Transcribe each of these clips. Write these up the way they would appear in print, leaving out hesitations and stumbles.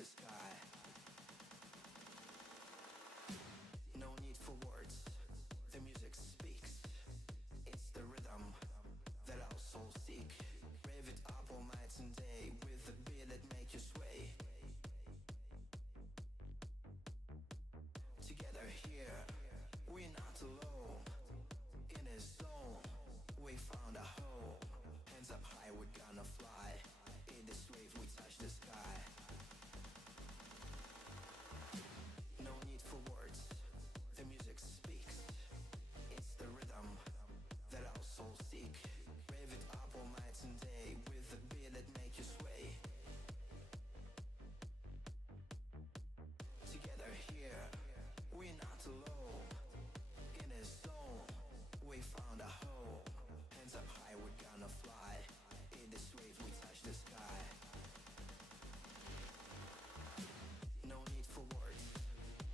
the sky. No need for words, the music speaks. It's the rhythm that our souls seek. Rave it up all night and day with the beat that make you sway. Together here, we're not alone. In a zone, we found a home. Hands up high, we're gonna fly. In this wave, we touch the sky. No need for words, the music speaks. It's the rhythm that our souls seek. Rave it up all night and day with the beat that make you sway. Together here, we're not alone. In a zone, we found a home. Hands up high, we're gonna fly. In this wave, we touch the sky. No need for words,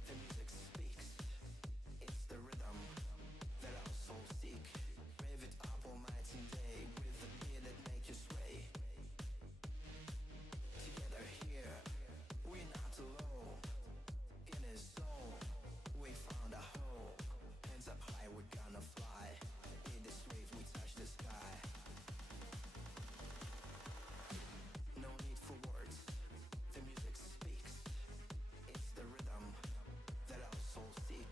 the music speaks. It's the rhythm that our souls seek. Rave it up all night and day with the beat that make you sway. Together here, we're not alone. In a zone, we found a home. Hands up high, we're gonna fly. In this wave, we touch the sky. No need for words, the music speaks. It's the rhythm that our souls seek.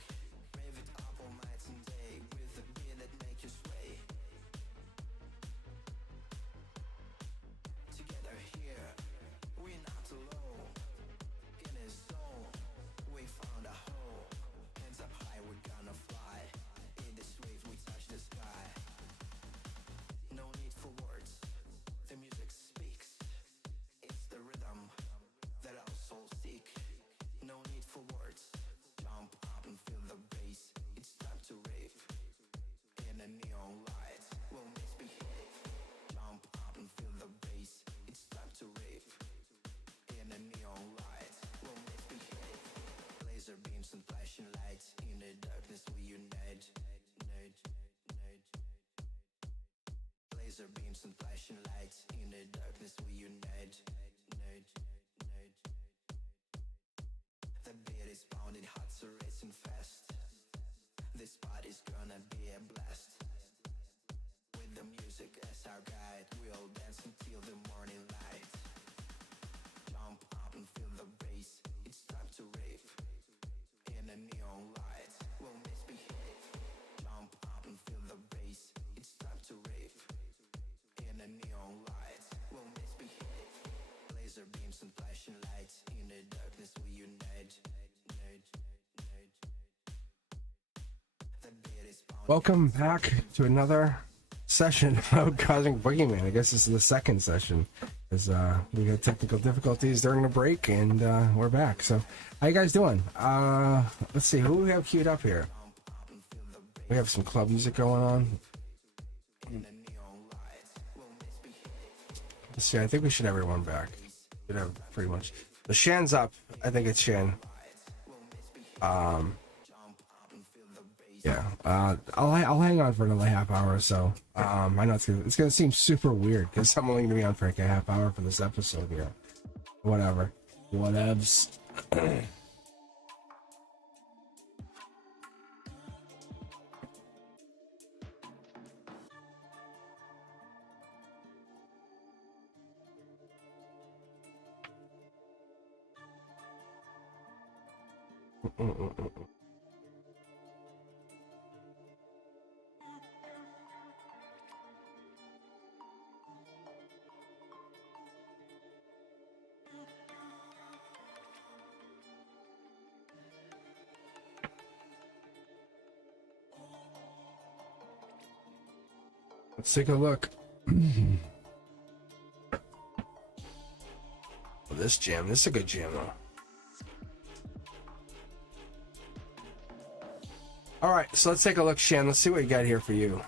Rave it up all night and day with the beat that make you sway. Together here, we're not alone. In a zone, we found a home. Hands up high, we're gonna fly. In this wave, we touch the sky. No need for words, the music speaks. It's the rhythm that our souls seek. No need for words, jump up and feel the bass. It's time to rave. In a neon light, we'll misbehave. Jump up and feel the bass. It's time to rave. In a neon light, we'll misbehave. Laser beams and flashing lights. In the darkness we unite. Laser beams and flashing lights. In the darkness we unite. The beat is pounding, hearts are racing fast. This party's gonna be a blast. With the music as our guide, we'll dance until the morning light. Jump up and feel the bass. It's time to rave. In a neon light, we'll misbehave. Jump up and feel the bass. It's time to rave. In a neon light, we'll misbehave. Laser beams and flashing lights. In the darkness we unite. The beat is pounding. Welcome back to another session of Cosmic Boogeyman. I guess this is the second session, because we had technical difficulties during the break, and we're back. So, how you guys doing? Let's see, who we have queued up here? We have some club music going on. Let's see, I think we should have everyone back. Should have pretty much. The Shan's up. I think it's Shan. Yeah, I'll hang on for another half hour or so. I know it's gonna seem super weird because I'm only gonna be on for like a half hour for this episode here. Whatever, whatevs. Let's take a look. This jam, this is a good jam though. Alright, so let's take a look, Shan. Let's see what we got here for you.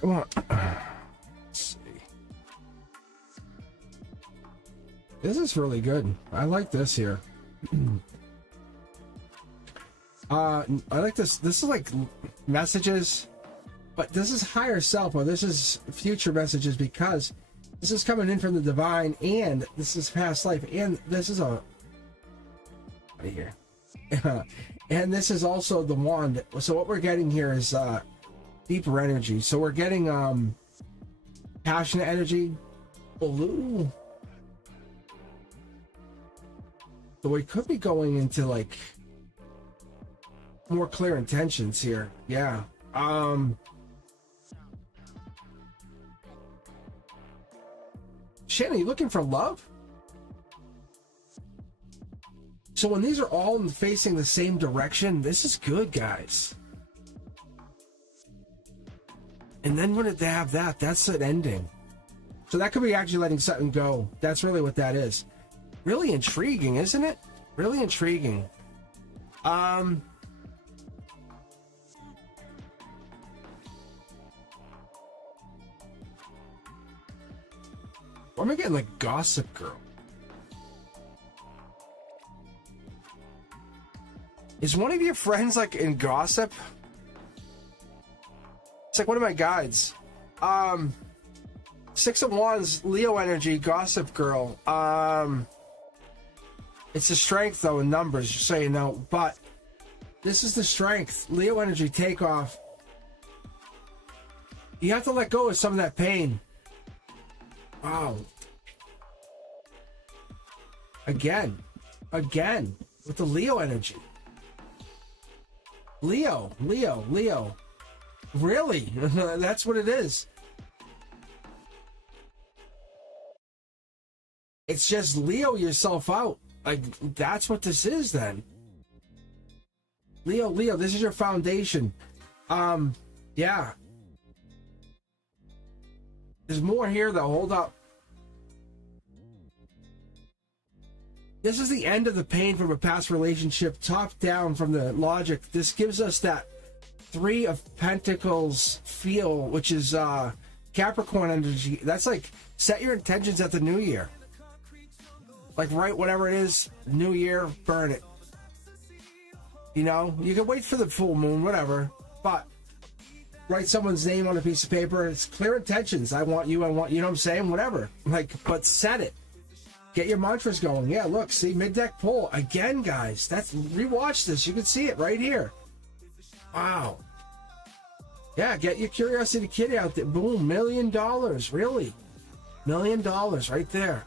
Come on. Let's see. This is really good. I like this here. I like this. This is like messages, but this is higher self, or this is future messages, because this is coming in from the divine, and this is past life, and this is a right here. And this is also the wand. So what we're getting here is deeper energy. So we're getting passionate energy, blue. So we could be going into like more clear intentions here. Yeah. Shannon, you looking for love? So when these are all facing the same direction, this is good, guys. And then when they have that, that's an ending. So that could be actually letting something go. That's really what that is. Really intriguing, isn't it? Really intriguing. What am I getting? Like Gossip Girl. Is one of your friends like in gossip? It's like one of my guides. 6 of Wands, Leo energy, Gossip Girl. It's the strength though in numbers, just so you know. But this is the strength. Leo energy, takeoff. You have to let go of some of that pain. Wow. Again with the Leo energy. Leo. Really? That's what it is. It's just Leo yourself out. Like, that's what this is then. Leo, this is your foundation. Yeah. There's more here though. Hold up. This is the end of the pain from a past relationship, top down from the logic. This gives us that 3 of Pentacles feel, which is Capricorn energy. That's like, set your intentions at the new year. Like, write whatever it is, new year, burn it. You know, you can wait for the full moon, whatever, but write someone's name on a piece of paper. It's clear intentions. I want you, you know what I'm saying? Whatever. Like, but set it. Get your mantras going. Yeah, look, see, mid-deck pull. Again, guys, that's, rewatch this. You can see it right here. Wow. Yeah, get your Curiosity Kitty out there. Boom, $1 million. Really? $1 million right there.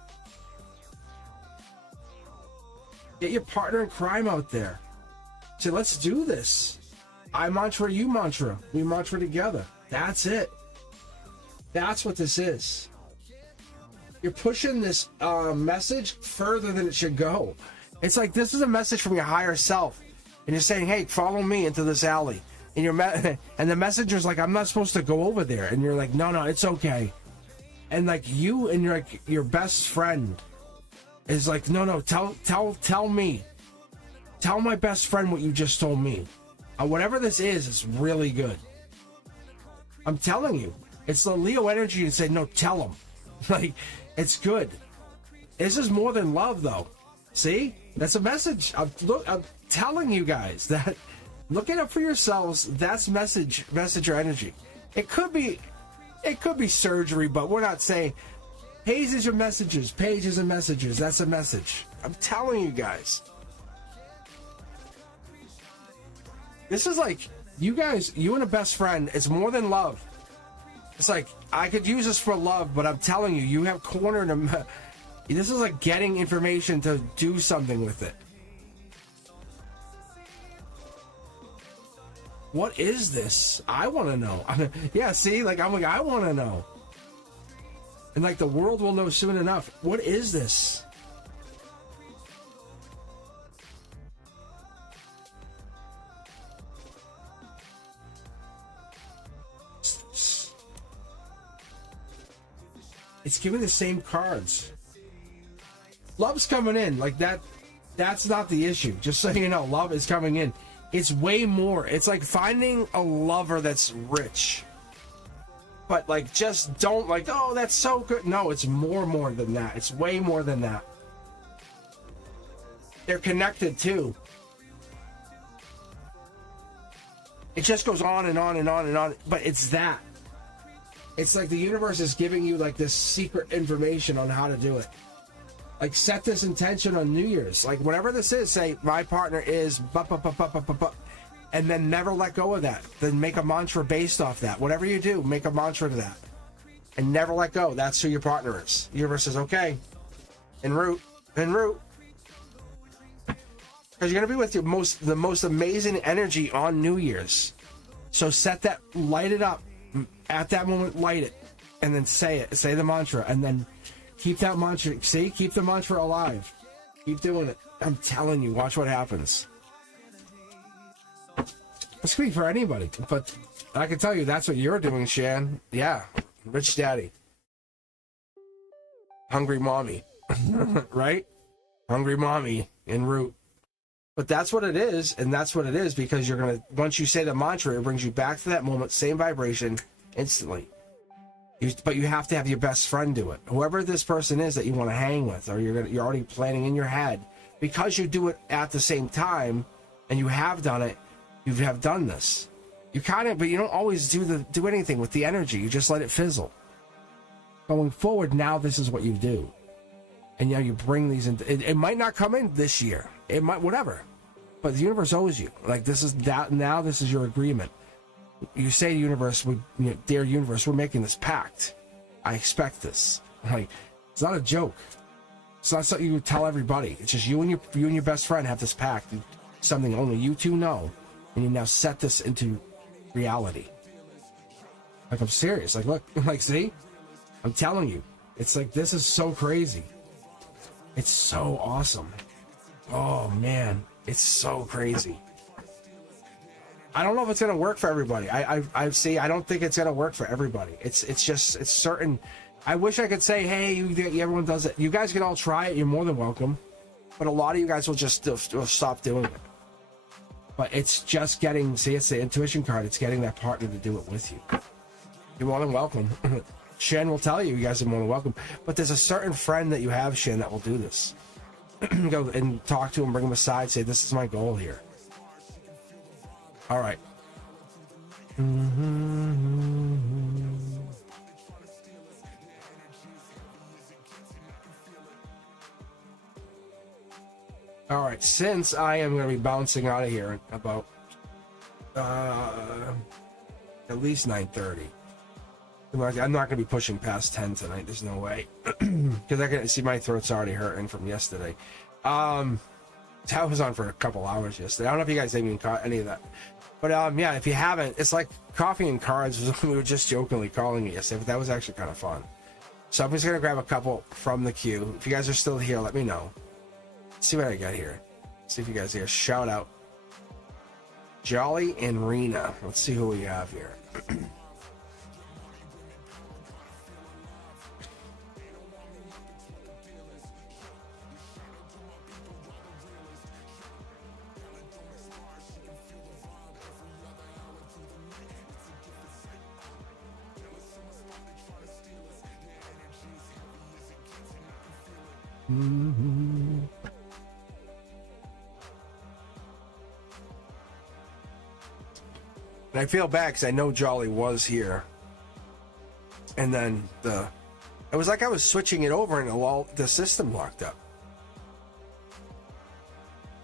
Get your partner in crime out there. Say, let's do this. I mantra, you mantra. We mantra together. That's it. That's what this is. You're pushing this message further than it should go. It's like, this is a message from your higher self. And you're saying, hey, follow me into this alley. And and the messenger's like, I'm not supposed to go over there. And you're like, no, it's okay. And like, you and your best friend is like, no, tell me. Tell my best friend what you just told me. Whatever this is, it's really good. I'm telling you. It's the Leo energy to say, no, tell him. Like, it's good. This is more than love, though. See? That's a message. I'm telling you guys that. Look it up for yourselves. That's messenger energy. It could be surgery, but we're not saying pages are messages. Pages are messages. That's a message. I'm telling you guys. This is like, you guys, you and a best friend, it's more than love. It's like, I could use this for love, but I'm telling you, you have cornered him. This is like getting information to do something with it. What is this? I want to know. Yeah, see, like, I'm like, I want to know. And like, the world will know soon enough. What is this? It's giving the same cards. Love's coming in. Like, that's not the issue. Just so you know, love is coming in. It's way more. It's like finding a lover that's rich. But like, just don't like, oh, that's so good. No, it's more than that. It's way more than that. They're connected too. It just goes on and on and on and on. But it's that. It's like the universe is giving you like this secret information on how to do it. Like set this intention on New Year's. Like whatever this is, say my partner is and then never let go of that. Then make a mantra based off that. Whatever you do, make a mantra to that. And never let go. That's who your partner is. The universe says, okay, en route. Because you're going to be with the most amazing energy on New Year's. So set that, light it up. At that moment, light it. And then say it. Say the mantra. And then keep that mantra. See? Keep the mantra alive. Keep doing it. I'm telling you. Watch what happens. This could be for anybody. But I can tell you that's what you're doing, Shan. Yeah. Rich daddy. Hungry mommy. Right? Hungry mommy en route. But that's what it is, and that's what it is because you're going to, once you say the mantra, it brings you back to that moment, same vibration, instantly. But you have to have your best friend do it. Whoever this person is that you want to hang with, or you're already planning in your head, because you do it at the same time, and you have done it, you have done this. You kind of, but you don't always do anything with the energy. You just let it fizzle. Going forward, now this is what you do. And now you bring these in. It might not come in this year. It might, whatever. But the universe owes you. Like, this is that. Now this is your agreement. You say to the universe, dear universe, we're making this pact. I expect this. Like, it's not a joke. It's not something you would tell everybody. It's just you and your best friend have this pact. Something only you two know. And you now set this into reality. Like, I'm serious. Like, look, like, see? I'm telling you. It's like, this is so crazy. It's so awesome. Oh, man. It's so crazy. I don't know if it's going to work for everybody. I see. I don't think it's going to work for everybody. It's certain. I wish I could say, hey, everyone does it. You guys can all try it. You're more than welcome. But a lot of you guys will just will stop doing it. But it's just getting, see, it's the intuition card. It's getting that partner to do it with you. You're more than welcome. Shen will tell you guys are more than welcome. But there's a certain friend that you have, Shen, that will do this. Go and talk to him, bring him aside, say, this is my goal here. All right. All right, since I am going to be bouncing out of here in about at least 9:30. I'm not going to be pushing past 10 tonight. There's no way. Because I can see my throat's already hurting from yesterday. I was on for a couple hours yesterday. I don't know if you guys even caught any of that. But yeah, if you haven't, it's like Coffee and Cards. We were just jokingly calling it yesterday, but that was actually kind of fun. So I'm just going to grab a couple from the queue. If you guys are still here, let me know. Let's see what I got here. See if you guys are here. Shout out. Jolly and Rena. Let's see who we have here. And I feel bad because I know Jolly was here, and then it was like I was switching it over and all the system locked up.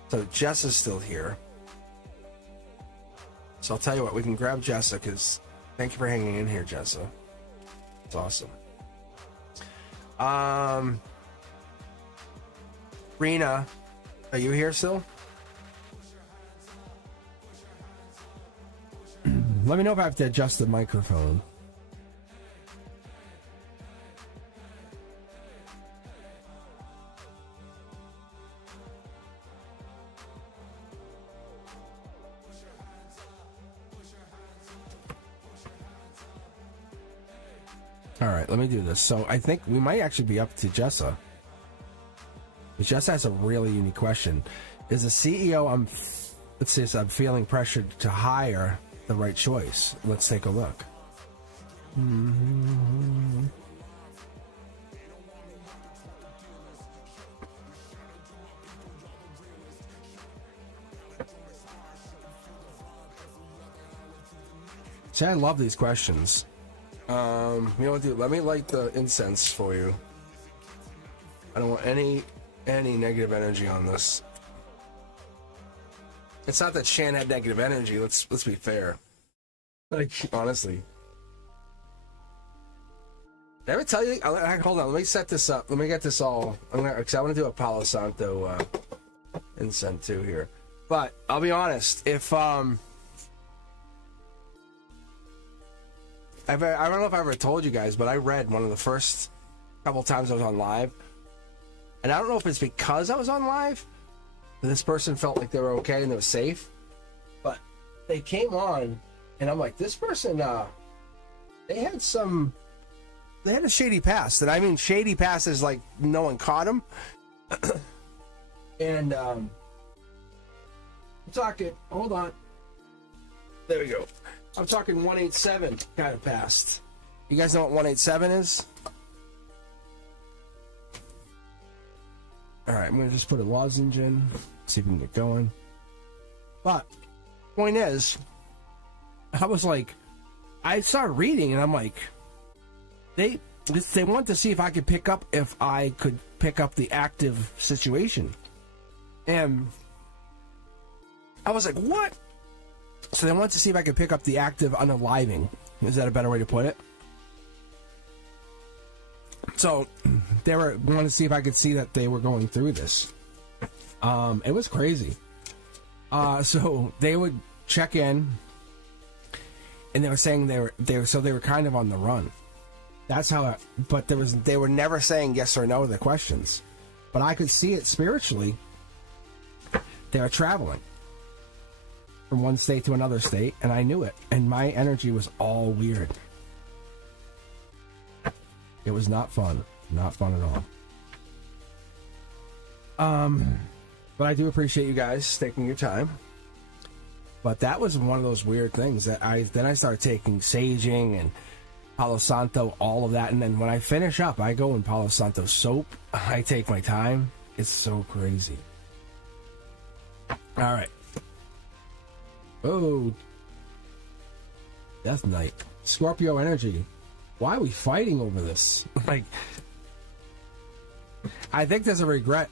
So Jess is still here. So I'll tell you what, we can grab Jessa, because thank you for hanging in here, Jessa. It's awesome. Rena, are you here still? Let me know if I have to adjust the microphone. All right, let me do this. So I think we might actually be up to Jessa. Jessa has a really unique question. Is a CEO I'm feeling pressured to hire the right choice? Let's take a look. See, I love these questions. You know what, dude? Let me light the incense for you. I don't want any negative energy on this. It's not that Shan had negative energy. Let's be fair. Like, honestly. Did I ever tell you? Hold on. Let me set this up. Let me get this all. Because I want to do a Palo Santo incense too here. But I'll be honest. If I don't know if I ever told you guys, but I read one of the first couple times I was on live, and I don't know if it's because I was on live, this person felt like they were okay and they were safe, but they came on, and I'm like, this person, they had a shady past, and I mean shady past is like no one caught them, and I'm talking. Hold on, there we go. I'm talking 187 kind of past. You guys know what 187 is? Alright, I'm going to just put a lozenge in. See if we can get going. But, point is, I was like, I started reading and I'm like, they wanted to see if I could pick up the active situation. And I was like, what? So they wanted to see if I could pick up the active unaliving. Is that a better way to put it? So they wanted to see if I could see that they were going through this. It was crazy. So they would check in, and they were saying they were kind of on the run. That's how. But they were never saying yes or no to the questions. But I could see it spiritually. They were traveling from one state to another state, and I knew it, and my energy was all weird. It was not fun at all. But I do appreciate you guys taking your time. But that was one of those weird things that I started taking saging and Palo Santo, all of that, and then when I finish up, I go in Palo Santo soap. I take my time. It's so crazy. All right. Oh, Death Knight, Scorpio energy. Why are we fighting over this? Like, I think there's a regret.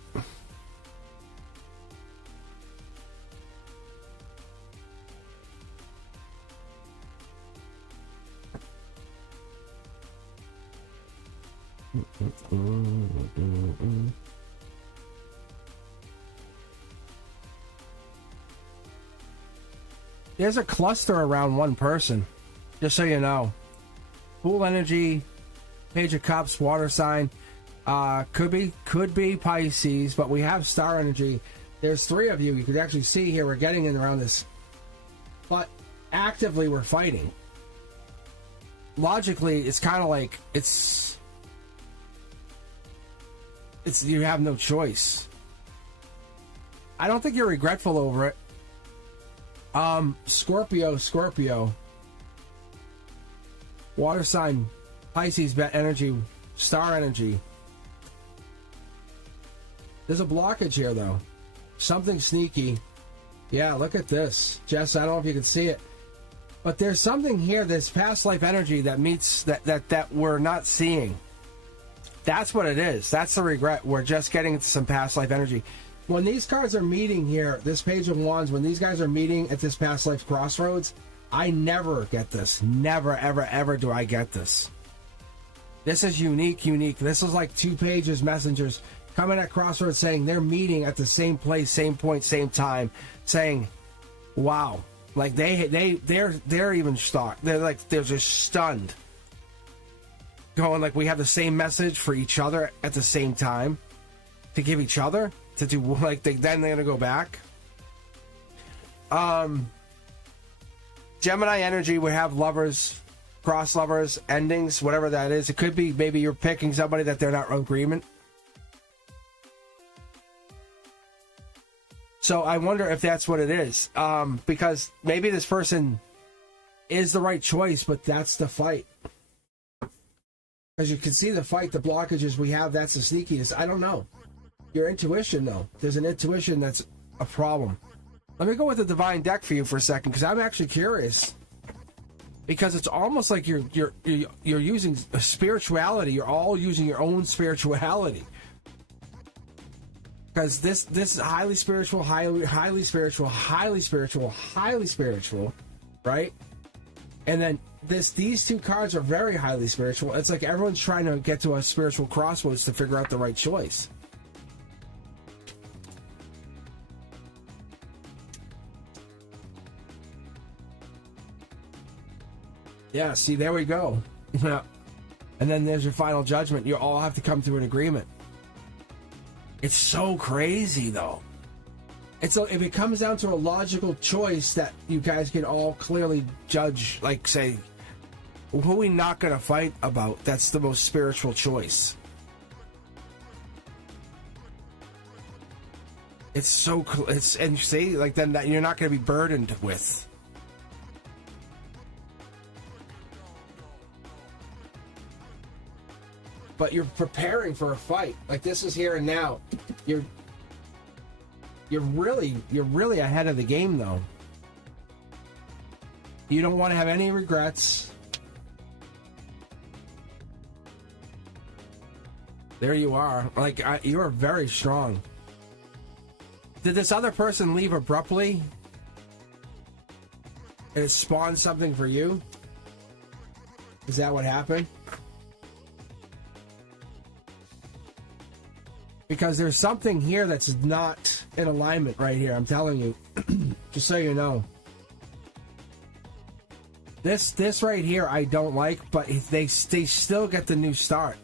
There's a cluster around one person, just so you know. Fool energy, Page of Cups, water sign, could be Pisces, but we have star energy. There's three of you. You could actually see here we're getting in around this, but actively we're fighting. Logically, it's kind of like it's you have no choice. I don't think you're regretful over it. Scorpio. Water sign, Pisces, energy, star energy. There's a blockage here, though. Something sneaky. Yeah, look at this. Jess, I don't know if you can see it. But there's something here, this past life energy that meets that we're not seeing. That's what it is. That's the regret. We're just getting into some past life energy. When these cards are meeting here, this Page of Wands, when these guys are meeting at this past life crossroads, I never get this. Never, ever, ever do I get this. This is unique. This is like two pages, messengers coming at crossroads saying they're meeting at the same place, same point, same time, saying, wow. Like they're even shocked. They're just stunned. Going like we have the same message for each other at the same time to give each other to do like then they're gonna go back. Gemini energy, we have lovers, cross lovers, endings, whatever that is. It could be maybe you're picking somebody that they're not in agreement. So I wonder if that's what it is. Because maybe this person is the right choice, but that's the fight. As you can see the fight, the blockages we have, that's the sneakiness. I don't know. Your intuition, though. There's an intuition that's a problem. Let me go with the divine deck for you for a second, because I'm actually curious. because it's almost like you're using spirituality. You're all using your own spirituality. Because this is highly spiritual, highly spiritual, highly spiritual, highly spiritual, right? And then these two cards are very highly spiritual. It's like everyone's trying to get to a spiritual crossroads to figure out the right choice. Yeah, see, there we go. Yeah. And then there's your final judgment. You all have to come to an agreement. It's so crazy, though. If it comes down to a logical choice that you guys can all clearly judge, like, say, who are we not going to fight about? That's the most spiritual choice. It's so, and see, like, then that you're not going to be burdened with. But you're preparing for a fight. Like, this is here and now. You're really ahead of the game, though. You don't want to have any regrets. There you are. Like, you are very strong. Did this other person leave abruptly? And it spawned something for you? Is that what happened? Because there's something here that's not in alignment right here, I'm telling you. Just so you know. This right here I don't like, but they still get the new start.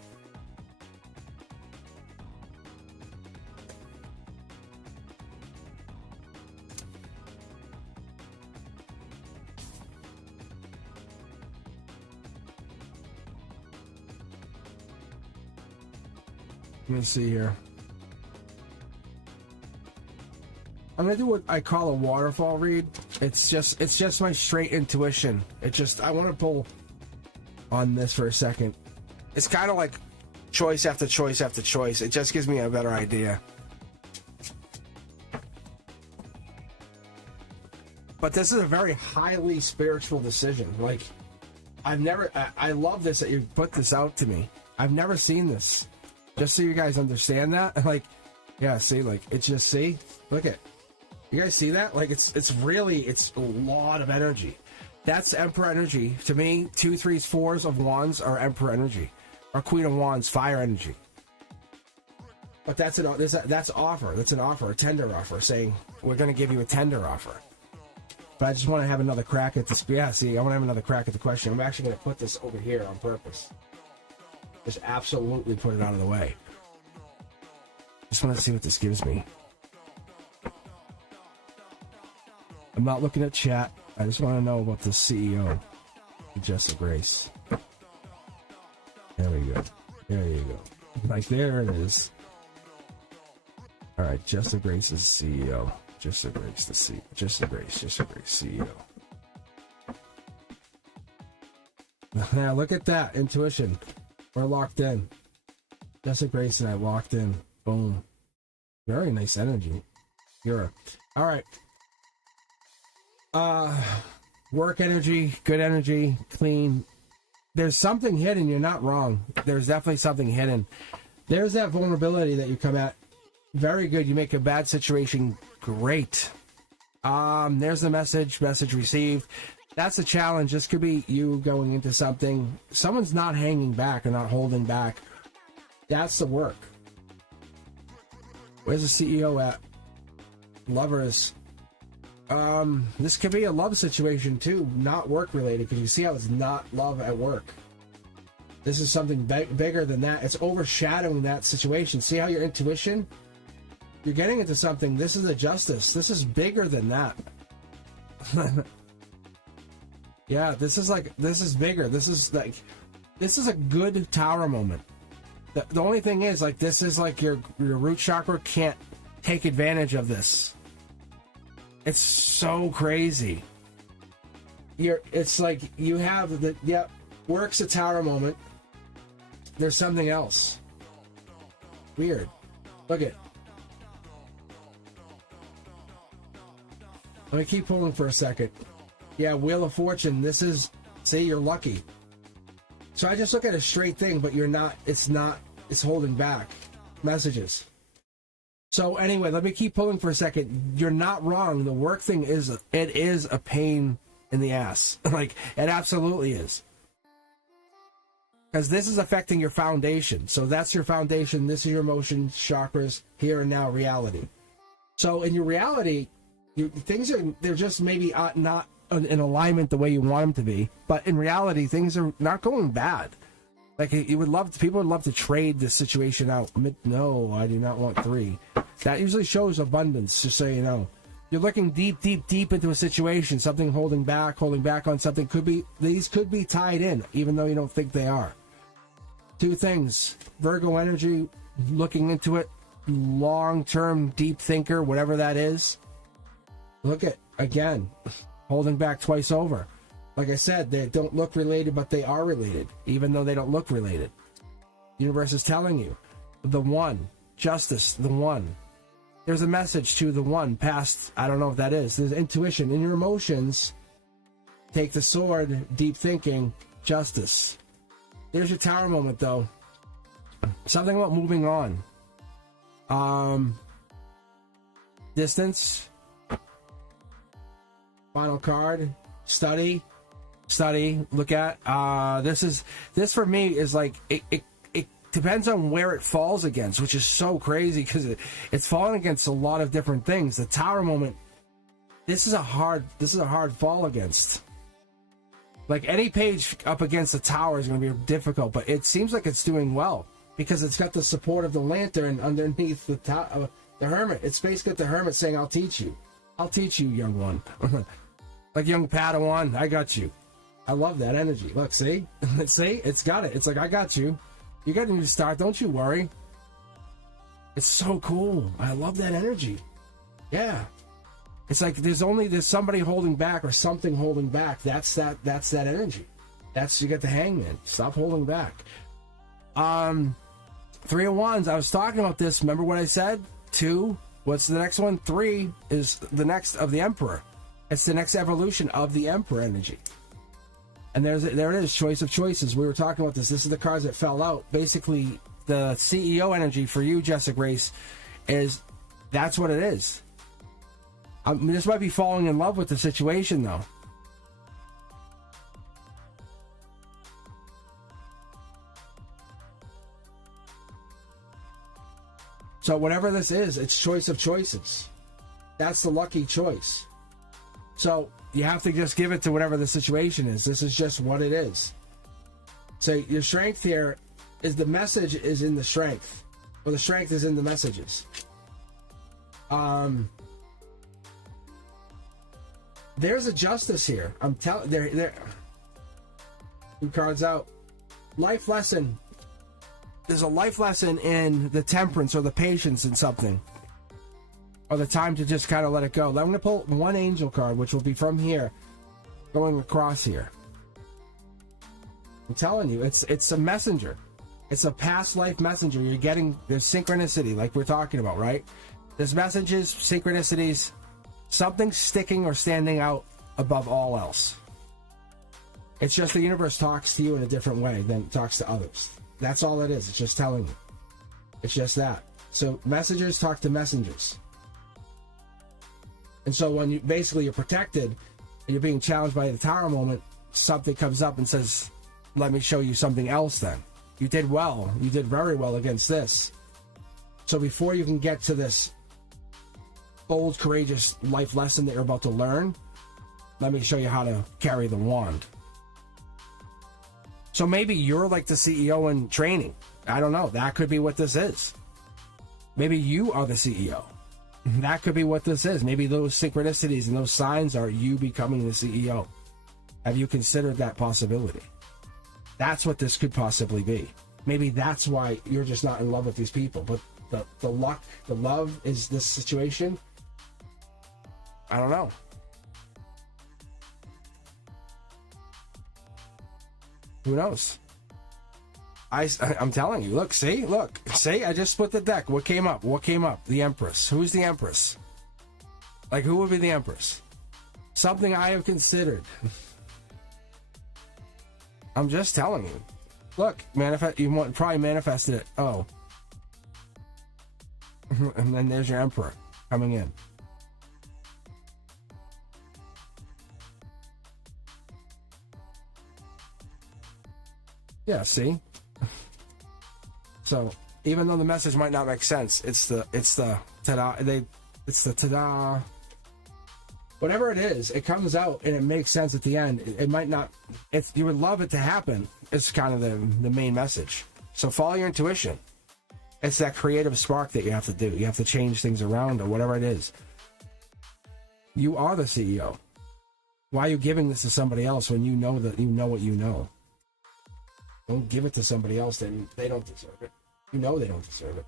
Let me see here. I'm gonna do what I call a waterfall read. It's just my straight intuition. I want to pull on this for a second. It's kind of like choice after choice after choice. It just gives me a better idea. But this is a very highly spiritual decision. Like, I love this that you put this out to me. I've never seen this. Just so you guys understand that. Like, yeah, see, like, it's just, see? Look at, you guys see that? Like, it's a lot of energy. That's Emperor energy. To me, 2, 3s, 4s of Wands are Emperor energy. Or Queen of Wands, fire energy. But that's offer. That's an offer, a tender offer, saying, we're going to give you a tender offer. But I just want to have another crack at this. Yeah, see, I want to have another crack at the question. I'm actually going to put this over here on purpose. Just absolutely put it out of the way. Just want to see what this gives me. I'm not looking at chat. I just want to know about the CEO, Jessica Grace. There we go. There you go. Like, there it is. All right, Jessica Grace is CEO. Jessica Grace, the CEO. Jessica Grace, CEO. Now, look at that intuition. We're locked in. Jessica Grace and I locked in. Boom. Very nice energy. All right. Work energy, good energy, clean. There's something hidden. You're not wrong. There's definitely something hidden. There's that vulnerability that you come at. Very good. You make a bad situation great. There's the message received. That's a challenge. This could be you going into something. Someone's not hanging back or not holding back. That's the work. Where's the CEO at? Lovers. This could be a love situation too, not work related, because you see how it's not love at work. This is something bigger than that. It's overshadowing that situation. See how your intuition? You're getting into something. This is a justice. This is bigger than that. Yeah, this is bigger. This is a good tower moment. The only thing is, like, this is like your root chakra can't take advantage of this. It's so crazy. It's like you have the, yep, work's a tower moment. There's something else. Weird. Look at. Let me keep pulling for a second. Yeah, Wheel of Fortune. This is See, you're lucky. So I just look at a straight thing, but you're not, it's holding back messages. So anyway, let me keep pulling for a second. You're not wrong. The work thing is a pain in the ass. Like, it absolutely is. Because this is affecting your foundation. So that's your foundation. This is your emotion, chakras, here and now, reality. So in your reality, they're just maybe not in alignment the way you want them to be. But in reality, things are not going bad. Like, people would love to trade this situation out. No, I do not want 3. That usually shows abundance, just so you know. You're looking deep into a situation, something holding back on something. These could be tied in, even though you don't think they are. 2 things. Virgo energy, looking into it, long-term deep thinker, whatever that is. Look at, again, holding back twice over. Like I said, they don't look related, but they are related, even though they don't look related. The universe is telling you. The one. Justice. The one. There's a message to the one past, I don't know what that is. There's intuition. In your emotions, take the sword, deep thinking, justice. There's your tower moment, though. Something about moving on. Distance. Final card. Study. Look at. This for me is like, it depends on where it falls against, which is so crazy because it's falling against a lot of different things. The tower moment, this is a hard fall against. Like, any page up against the tower is going to be difficult, but it seems like it's doing well because it's got the support of the lantern underneath the hermit. It's basically the hermit saying, I'll teach you, young one. Like young Padawan, I got you. I love that energy. Look, see? See? It's got it. It's like, I got you. You got a new start. Don't you worry. It's so cool. I love that energy. Yeah. It's like there's somebody holding back or something holding back. That's that energy. You get the Hangman. Stop holding back. 3 of Wands. I was talking about this. Remember what I said? 2. What's the next one? 3 is the next of the Emperor. It's the next evolution of the Emperor energy. And there it is, choice of choices. We were talking about this. This is the cards that fell out. Basically, the CEO energy for you, Jessica Grace, that's what it is. This might be falling in love with the situation, though. So whatever this is, it's choice of choices. That's the lucky choice. So you have to just give it to whatever the situation is. This is just what it is. So your strength here is the message is in the strength. Or the strength is in the messages. There's a justice here. I'm telling there. 2 cards out. Life lesson. There's a life lesson in the temperance or the patience in something. Or the time to just kind of let it go. I'm going to pull 1 angel card, which will be from here, going across here. I'm telling you, it's a messenger. It's a past life messenger. You're getting, there's synchronicity, like we're talking about, right? There's messages, synchronicities, something sticking or standing out above all else. It's just the universe talks to you in a different way than it talks to others. That's all it is. It's just telling you. It's just that. So messengers talk to messengers. And so when you're protected and you're being challenged by the tower moment, something comes up and says, let me show you something else then. You did well. You did very well against this. So before you can get to this bold, courageous life lesson that you're about to learn, let me show you how to carry the wand. So maybe you're like the CEO in training. I don't know. That could be what this is. Maybe you are the CEO. That could be what this is. Maybe those synchronicities and those signs are you becoming the CEO. Have you considered that possibility? That's what this could possibly be. Maybe that's why you're just not in love with these people. But the luck, the love is this situation. I don't know. Who knows? I'm telling you. Look, see? I just split the deck. What came up? The Empress. Who's the Empress? Like, who would be the Empress? Something I have considered. I'm just telling you. Look, probably manifested it. Oh. And then there's your Emperor coming in. Yeah, see? So, even though the message might not make sense, it's the ta-da, it's the ta-da. Whatever it is, it comes out and it makes sense at the end. It might not, you would love it to happen. It's kind of the main message. So follow your intuition. It's that creative spark that you have to do. You have to change things around or whatever it is. You are the CEO. Why are you giving this to somebody else when you know that you know what you know? Don't give it to somebody else that they don't deserve it. You know they don't deserve it.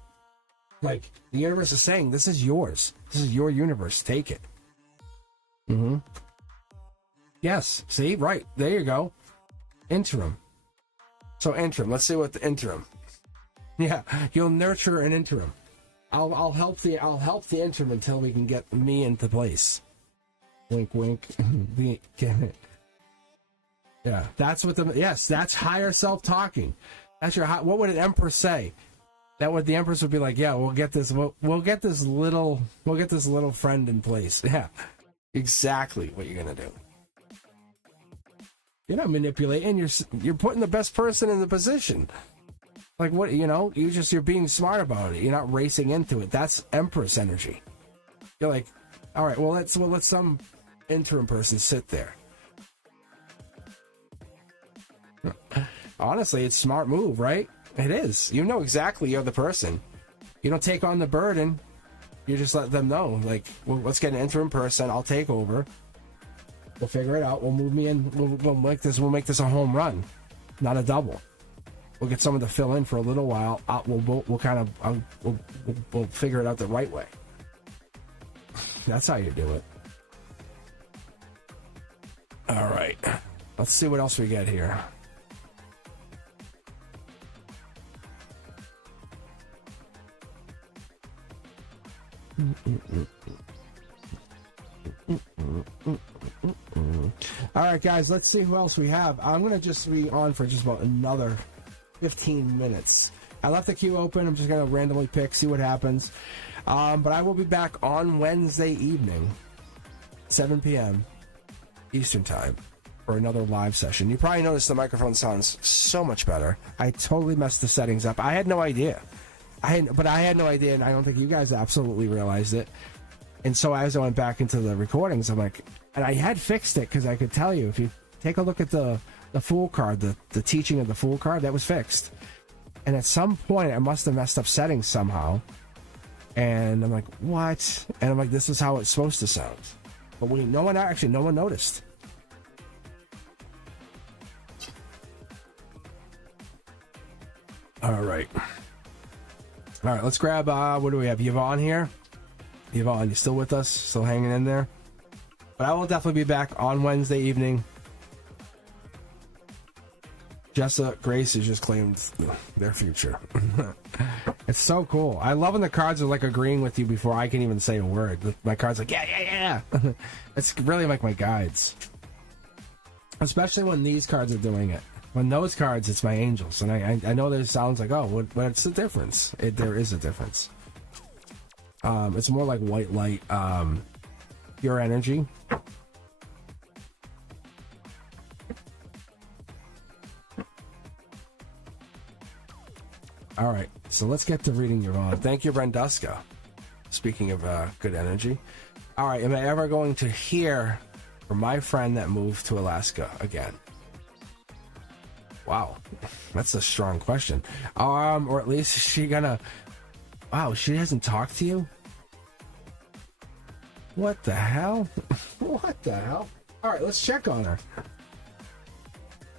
Like, the universe is saying, this is yours. This is your universe. Take it. Mm-hmm. Yes. See? Right. There you go. Interim. So interim. Let's see what the interim. Yeah. You'll nurture an interim. I'll help the interim until we can get me into place. Wink, wink. Yeah. That's what that's higher self talking. That's your what would an empress say? That what the empress would be like, yeah, we'll get this little friend in place. Yeah. Exactly what you're gonna do. You're not manipulating. You're putting the best person in the position. Like what you're being smart about it. You're not racing into it. That's Empress energy. You're like, all right, well let some interim person sit there. Honestly, it's a smart move, right? It is. You know exactly you're the person. You don't take on the burden. You just let them know, like, well, let's get an interim person. I'll take over. We'll figure it out. We'll move me in. We'll make this a home run, not a double. We'll get someone to fill in for a little while. We'll figure it out the right way. That's how you do it. All right. Let's see what else we get here. All right, guys, let's see who else we have. I'm going to just be on for just about another 15 minutes. I left the queue open. I'm just going to randomly pick, see what happens. But I will be back on Wednesday evening, 7 p.m. Eastern Time, for another live session. You probably noticed the microphone sounds so much better. I totally messed the settings up. I had no idea. I had no idea, and I don't think you guys absolutely realized it. And so as I went back into the recordings, I'm like, and I had fixed it because I could tell you, if you take a look at the Fool card, the teaching of the Fool card, that was fixed. And at some point, I must have messed up settings somehow. And I'm like, what? And I'm like, this is how it's supposed to sound. But no one noticed. All right, let's grab, what do we have? Yvonne here. Yvonne, you still with us? Still hanging in there? But I will definitely be back on Wednesday evening. Jessa Grace has just claimed their future. It's so cool. I love when the cards are like agreeing with you before I can even say a word. My card's like, yeah. It's really like my guides. Especially when these cards are doing it. When those cards, it's my angels. And I know there sounds like, oh, what's the difference? There is a difference. It's more like white light, pure energy. All right, so let's get to reading your on. Thank you, Brenduska. Speaking of good energy. All right, am I ever going to hear from my friend that moved to Alaska again? Wow, that's a strong question. Or at least is she gonna... Wow, she hasn't talked to you? What the hell? What the hell? All right, let's check on her.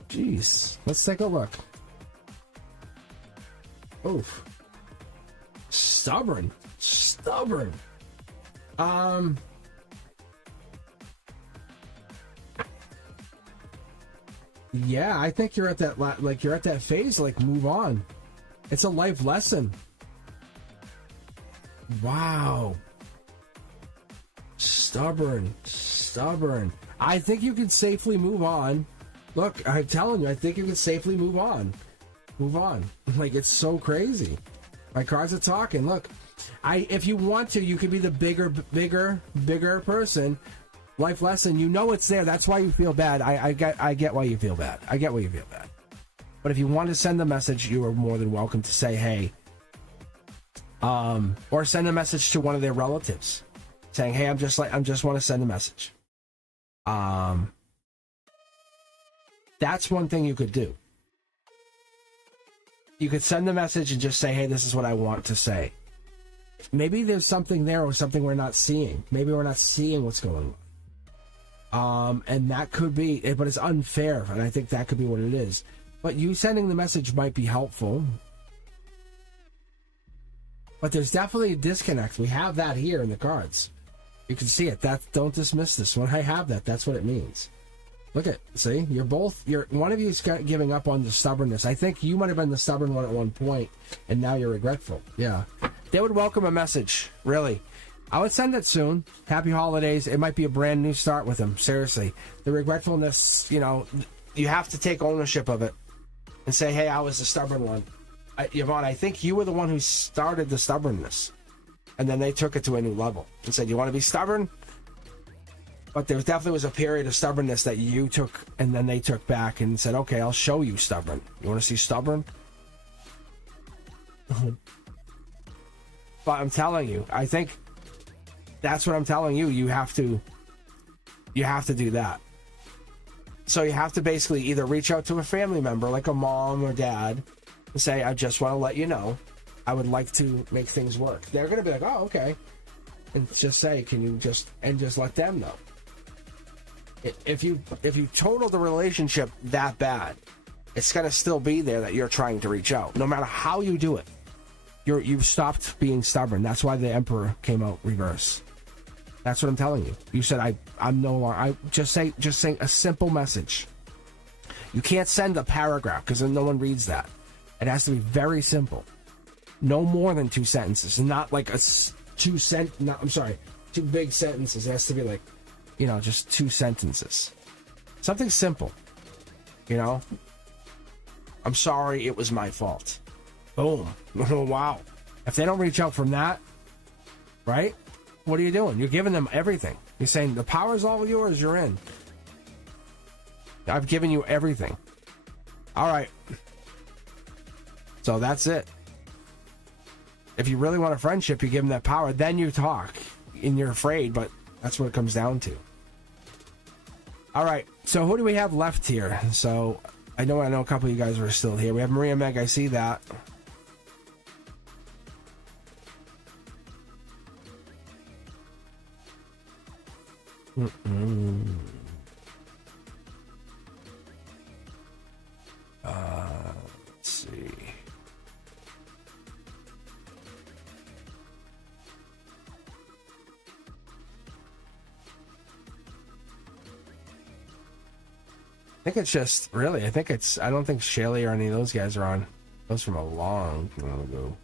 Jeez, let's take a look. Oof. Stubborn. Yeah, I think you're at that you're at that phase. Like, move on. It's a life lesson. Wow. Stubborn. I think you can safely move on. Look, I'm telling you, I think you can safely move on. Move on. Like, it's so crazy. My cards are talking. Look, if you want to, you could be the bigger person. Life lesson, you know it's there. That's why you feel bad. I get why you feel bad. I get why you feel bad. But if you want to send a message, you are more than welcome to say, hey, or send a message to one of their relatives saying, hey, I'm just want to send a message. That's one thing you could do. You could send the message and just say, hey, this is what I want to say. Maybe there's something there or something we're not seeing. Maybe we're not seeing what's going on. And that could be, but it's unfair, and I think that could be what it is. But you sending the message might be helpful. But there's definitely a disconnect. We have that here in the cards. You can see it. Don't dismiss this one. I have that. That's what it means. Look at, see, one of you's giving up on the stubbornness. I think you might have been the stubborn one at one point, and now you're regretful. Yeah. They would welcome a message, really. I would send it soon. Happy holidays. It might be a brand new start with them. Seriously. The regretfulness, you have to take ownership of it and say, hey, I was the stubborn one. Yvonne, I think you were the one who started the stubbornness. And then they took it to a new level and said, you want to be stubborn? But there definitely was a period of stubbornness that you took, and then they took back and said, okay, I'll show you stubborn. You want to see stubborn? But I'm telling you, I think that's what I'm telling you. You have to do that. So you have to basically either reach out to a family member, like a mom or dad, and say, I just want to let you know, I would like to make things work. They're going to be like, oh, okay. And just say, can you just let them know. If you total the relationship that bad, it's going to still be there that you're trying to reach out. No matter how you do it, you've stopped being stubborn. That's why the Emperor came out reverse. That's what I'm telling you. You said I'm no longer. I just say a simple message. You can't send a paragraph because then no one reads that. It has to be very simple. No more than 2 sentences. Not like two big sentences. It has to be like, just 2 sentences. Something simple. I'm sorry, it was my fault. Boom. Wow. If they don't reach out from that, right? What are you doing? You're giving them everything. You're saying, the power's all yours, you're in. I've given you everything. All right. So that's it. If you really want a friendship, you give them that power, then you talk. And you're afraid, but that's what it comes down to. All right. So who do we have left here? So I know a couple of you guys are still here. We have Maria Meg. I see that. Let's see. I think it's just, really, I don't think Shelly or any of those guys are on. Those from a long time ago.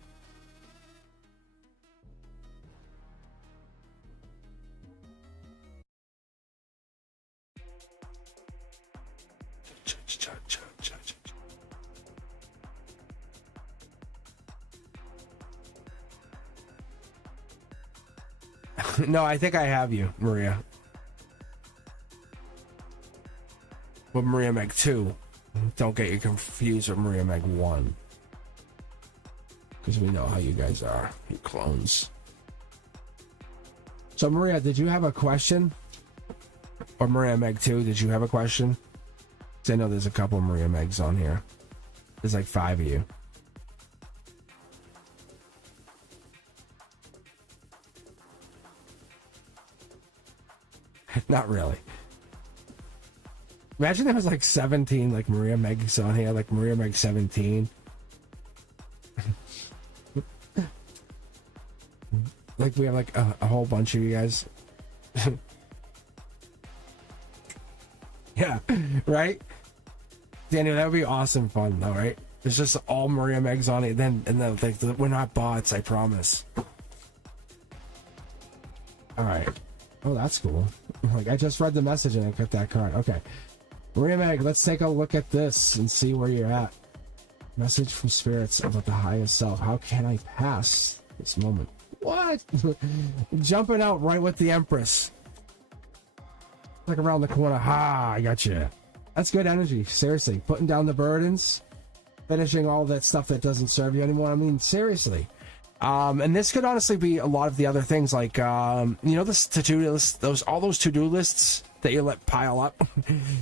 No, I think I have you, Maria. But Maria Meg 2. Don't get you confused with Maria Meg 1. Because we know how you guys are. You clones. So, Maria, did you have a question? Or Maria Meg 2, did you have a question? Because I know there's a couple of Maria Megs on here. There's like 5 of you. Not really. Imagine there was like 17 like Maria Megs on here, like Maria Meg 17. Like we have like a whole bunch of you guys. Yeah, right? Daniel, that would be awesome fun though, right? It's just all Maria Megs on it, and then like we're not bots, I promise. All right. Oh, that's cool. Like I just read the message and I got that card. Okay. Remeg, let's take a look at this and see where you're at. Message from spirits about the highest self. How can I pass this moment? What? Jumping out right with the Empress. Like around the corner. Ha, I got you. That's good energy. Seriously. Putting down the burdens. Finishing all that stuff that doesn't serve you anymore. I mean, seriously. And this could honestly be a lot of the other things, like this to-do list, all those to-do lists that you let pile up.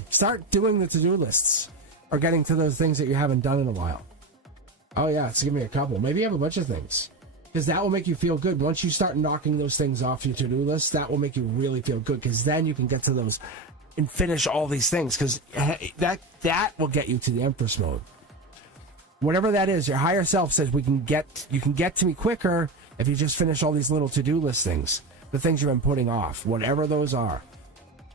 Start doing the to-do lists, or getting to those things that you haven't done in a while. Oh yeah, so give me a couple. Maybe you have a bunch of things, because that will make you feel good. Once you start knocking those things off your to-do list, that will make you really feel good, because then you can get to those and finish all these things, because that will get you to the Empress mode. Whatever that is, your higher self says you can get to me quicker if you just finish all these little to-do list things, the things you've been putting off, whatever those are.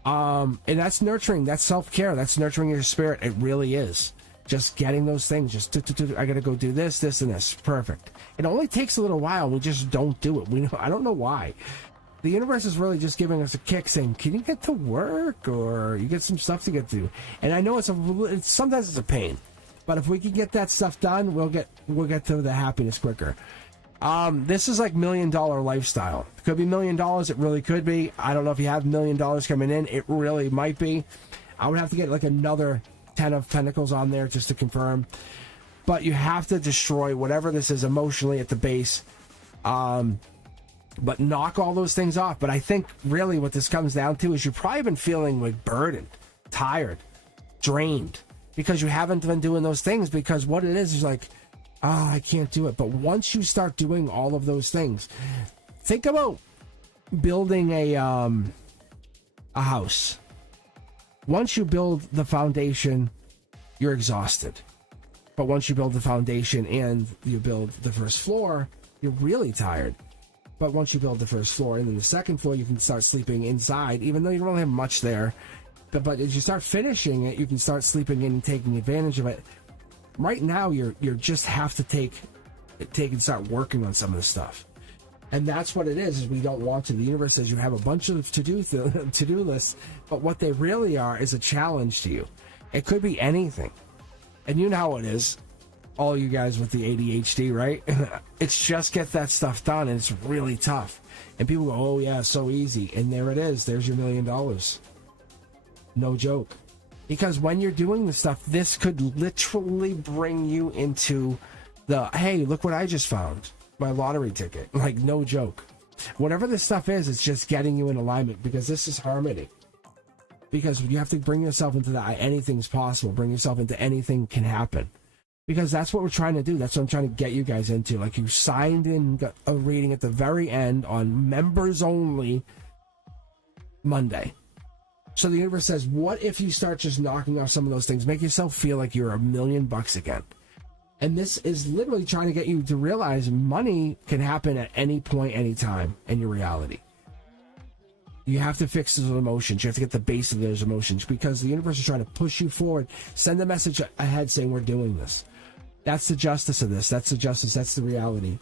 And that's nurturing, that's self-care, that's nurturing your spirit. It really is. Just getting those things, I gotta go do this, and this. Perfect. It only takes a little while. We just don't do it. I don't know why. The universe is really just giving us a kick, saying, "Can you get to work, or you get some stuff to get to?" And I know sometimes it's a pain. But if we can get that stuff done, we'll get to the happiness quicker. This is like $1 million lifestyle. It could be $1 million. It really could be. I don't know if you have $1 million coming in. It really might be. I would have to get like another 10 of Pentacles on there just to confirm. But you have to destroy whatever this is emotionally at the base. But knock all those things off. But I think really what this comes down to is you've probably been feeling like burdened, tired, drained, because you haven't been doing those things. Because what it is like, I can't do it. But once you start doing all of those things, think about building a house. Once you build the foundation, you're exhausted. But once you build the foundation and you build the first floor, you're really tired. But once you build the first floor and then the second floor, you can start sleeping inside, even though you don't really have much there. But as you start finishing it, you can start sleeping in and taking advantage of it. Right now, you're just have to take and start working on some of the stuff. And that's what it is we don't want to. The universe says you have a bunch of to-do lists, but what they really are is a challenge to you. It could be anything. And you know how it is, all you guys with the ADHD, right? It's just get that stuff done, and it's really tough. And people go, oh yeah, so easy. And there it is. There's your $1 million. No joke. Because when you're doing this stuff, this could literally bring you into the, hey, look what I just found. My lottery ticket. Like, no joke. Whatever this stuff is, it's just getting you in alignment, because this is harmony. Because you have to bring yourself into that anything's possible. Bring yourself into anything can happen. Because that's what we're trying to do. That's what I'm trying to get you guys into. Like, you signed in a reading at the very end on members only Monday. So the universe says, what if you start just knocking off some of those things? Make yourself feel like you're $1 million again. And this is literally trying to get you to realize money can happen at any point, any time in your reality. You have to fix those emotions. You have to get the base of those emotions, because the universe is trying to push you forward. Send a message ahead saying we're doing this. That's the justice of this. That's the justice. That's the reality.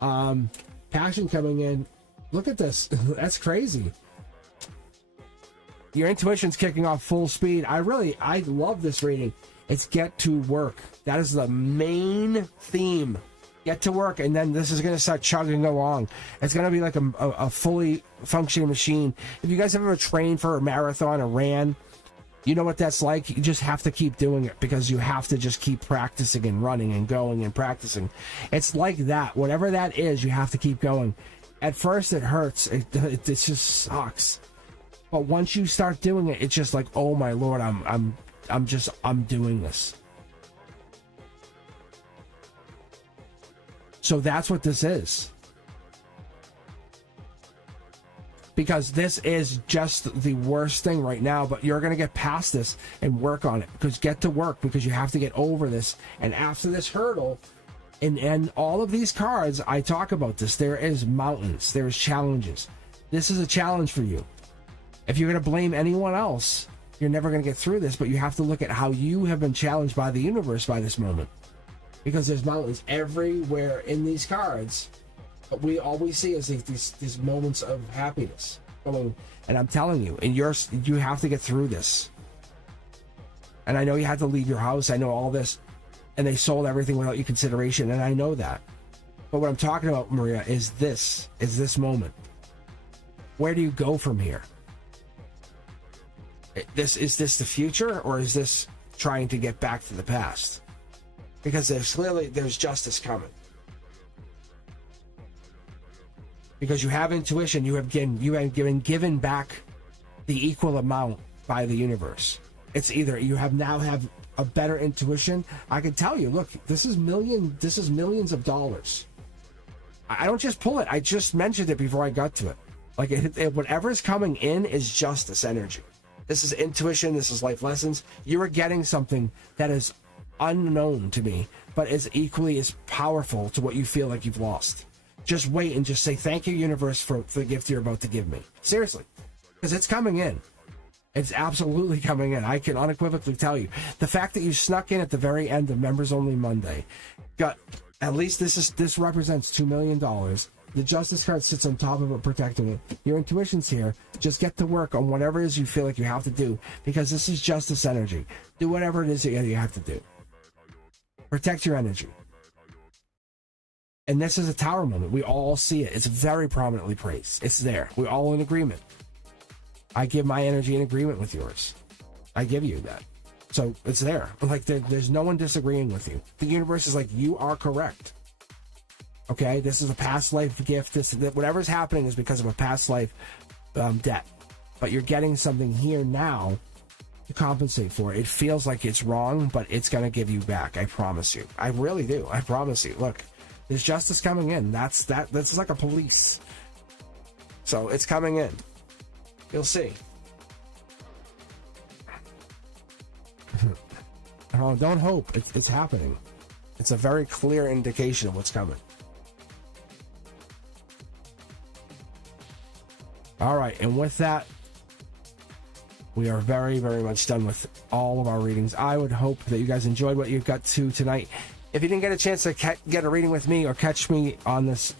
Passion coming in. Look at this. That's crazy. Your intuition's kicking off full speed. I love this reading. It's get to work. That is the main theme. Get to work, and then this is going to start chugging along. It's going to be like a fully functioning machine. If you guys have ever trained for a marathon or ran, you know what that's like. You just have to keep doing it, because you have to just keep practicing and running and going and practicing. It's like that. Whatever that is, you have to keep going. At first, it hurts. It just sucks. But once you start doing it, it's just like, oh my Lord, I'm doing this. So that's what this is. Because this is just the worst thing right now, but you're going to get past this and work on it. Because get to work, because you have to get over this. And after this hurdle, and all of these cards, I talk about this. There is mountains. There is challenges. This is a challenge for you. If you're going to blame anyone else, you're never going to get through this, but you have to look at how you have been challenged by the universe by this moment. Because there's mountains everywhere in these cards. But we all we see is these moments of happiness. And I'm telling you, and you have to get through this. And I know you had to leave your house. I know all this. And they sold everything without your consideration. And I know that. But what I'm talking about, Maria, is this moment. Where do you go from here? Is this the future, or is this trying to get back to the past? Because there's justice coming. Because you have intuition, you have been given back the equal amount by the universe. It's either you have a better intuition. I can tell you, look, this is millions of dollars. I don't just pull it. I just mentioned it before I got to it. Like whatever's coming in is justice energy. This is intuition. This is life lessons. You are getting something that is unknown to me, but is equally as powerful to what you feel like you've lost. Just wait and just say, thank you, universe, for the gift you're about to give me. Seriously. Because it's coming in. It's absolutely coming in. I can unequivocally tell you. The fact that you snuck in at the very end of Members Only Monday, got at least this represents $2 million. The Justice card sits on top of it, protecting it. Your intuition's here. Just get to work on whatever it is you feel like you have to do, because this is justice energy. Do whatever it is that you have to do. Protect your energy. And this is a tower moment. We all see it. It's very prominently praised. It's there. We're all in agreement. I give my energy in agreement with yours. I give you that. So it's there. Like there's no one disagreeing with you. The universe is like, you are correct. Okay, this is a past life gift. Whatever's happening is because of a past life debt. But you're getting something here now to compensate for it. It feels like it's wrong, but it's going to give you back. I promise you. I really do. I promise you. Look, there's justice coming in. That's like a police. So it's coming in. You'll see. Don't hope. It's happening. It's a very clear indication of what's coming. All right, and with that, we are very, very much done with all of our readings. I would hope that you guys enjoyed what you got to tonight. If you didn't get a chance to get a reading with me or catch me on this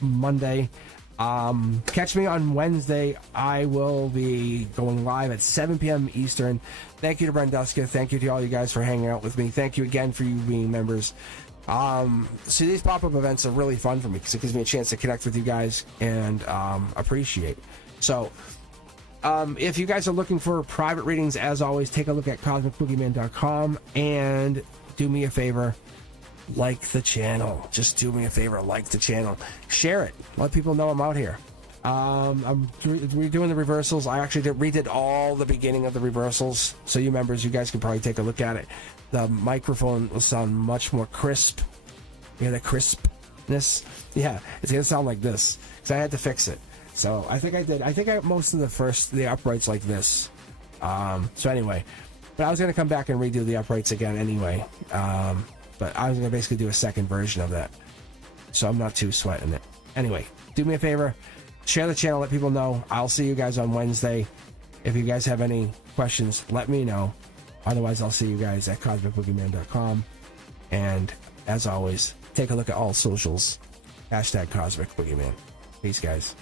Monday, catch me on Wednesday. I will be going live at 7 p.m. Eastern. Thank you to Brenduska. Thank you to all you guys for hanging out with me. Thank you again for you being members. See, these pop-up events are really fun for me because it gives me a chance to connect with you guys and appreciate. So, if you guys are looking for private readings, as always, take a look at cosmicboogeyman.com and do me a favor, like the channel. Just do me a favor, like the channel. Share it. Let people know I'm out here. I'm redoing the reversals. I actually redid all the beginning of the reversals, so you members, you guys can probably take a look at it. The microphone will sound much more crisp. You hear the crispness? Yeah, it's gonna sound like this because I had to fix it. So I think I did. I think I most of the uprights like this. So anyway, but I was gonna come back and redo the uprights again anyway. But I was gonna basically do a second version of that, so I'm not too sweating it. Anyway, do me a favor, share the channel, let people know. I'll see you guys on Wednesday. If you guys have any questions, let me know. Otherwise, I'll see you guys at cosmicboogeyman.com. And as always, take a look at all socials. #CosmicBoogeyman. Peace, guys.